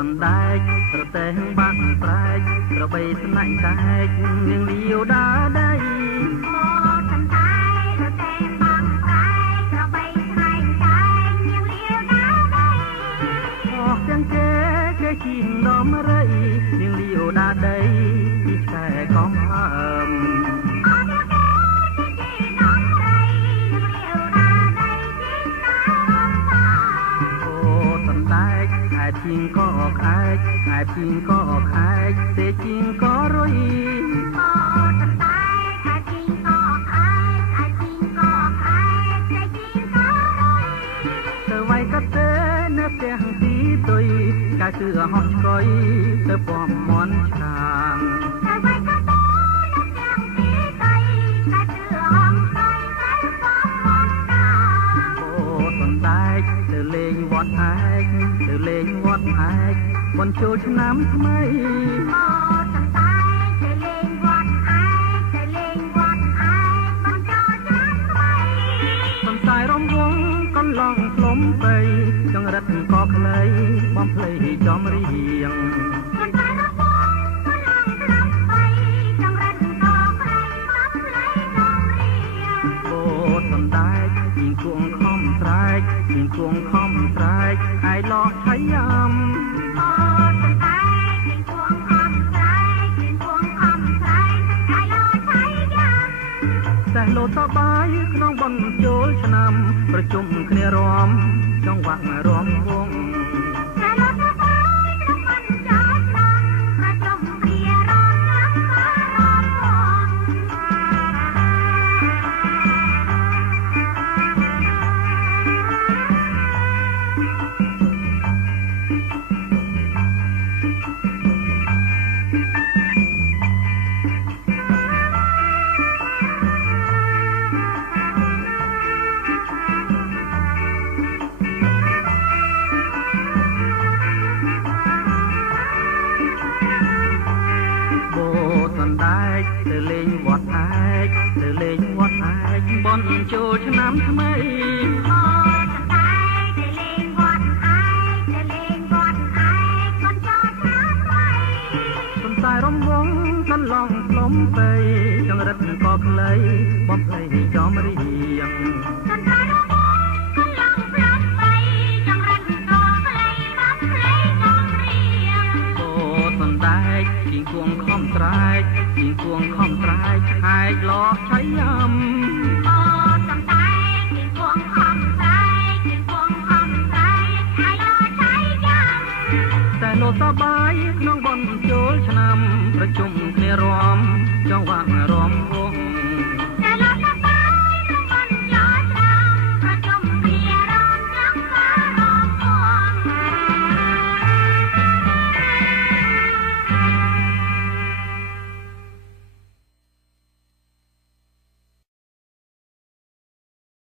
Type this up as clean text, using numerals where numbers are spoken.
សណ្ដែកប្រទេសបាក់ប្រែកក្របីស្នាច់តែកនាងលាវដើរដីអូសណ្ដែកប្រទេសបាក់ប្រែកក្របីស្នាច់តែកនាងលាវដើរដីអស់ទាំងគេជីងដំរីនាងលាវដើរដីពីឆ្កែកំហើមជីងក៏ខែកឯជីងក៏ខែកទេជីងក៏រុយអូសណ្ដែកឯជីងក៏ខែកឯជីងក៏ខែកទេជីងក៏រុយទៅវាយកាត់ទេនៅផ្ទះទីទុយកាយគឺហោះស្គយទៅពំមន់ឆាងទៅវាយកាត់ទេនៅផ្ទះទីទុយកាយគឺហោះស្គយទៅពំមន់ឆាងអូសណ្ដែកទៅលេងវត្តឯកទៅលេងវត្តឯកមុនចូលឆ្នាំថ្មីអូសណ្ដែកទៅលេងវត្តឯកទៅលេងវត្តឯកមុនចូលឆ្នាំថ្មីសំសាយរំវងកន្លងផ្លុំបីចង្រិតក៏ខ្លីបំភ្លៃចំរៀងសំសាយរំវងកន្លងផ្លុំបីចង្រិតក៏ខ្លីបំភ្លៃចំរៀងអូសណ្ដែកជីងគួងខំស្រែកជីងគួងខំស្រែកឯឡោះឆៃយ៉ាំអូសណ្ដែកជីងគួងខំស្រែកជីងគួងខំស្រែកឯឡោះឆៃយ៉ាំតែលោតបាយក្នុងបន់ចូលឆ្នាំប្រជុំគ្នារំចង្វាក់រំវងតែលោតបាយក្នុងបន់ចូលឆ្នាំប្រជុំគ្នារំចាំរំវងទៅលេងវត្តឯកទៅលេងវត្តឯកបន់ចូលឆ្នាំថ្មីអូសណ្ដែកទៅលេងវត្តឯកទៅលេងវត្តឯកបន់ចូលឆ្នាំថ្មីសំសាយរំវងកន្លងផ្លុំបីចង្រិតក៏ខ្លីបំភ្លៃចំរៀងសំសាយរំវងកន្លងផ្លុំបីចង្រិតក៏ខ្លីបំភ្លៃចំរៀងអូសណ្ដែកជីងគួងខំស្រែកជីងគួងខំស្រែកឆែកឡោះឆៃយ៉ាំអូសណ្ដែកជីងគួងខំស្រែកជីងគួងខំស្រែកឯឡោះឆៃយ៉ាំតែលោតបាយក្នុងបន់ចូលឆ្នាំប្រជុំគ្នារំចង្វាក់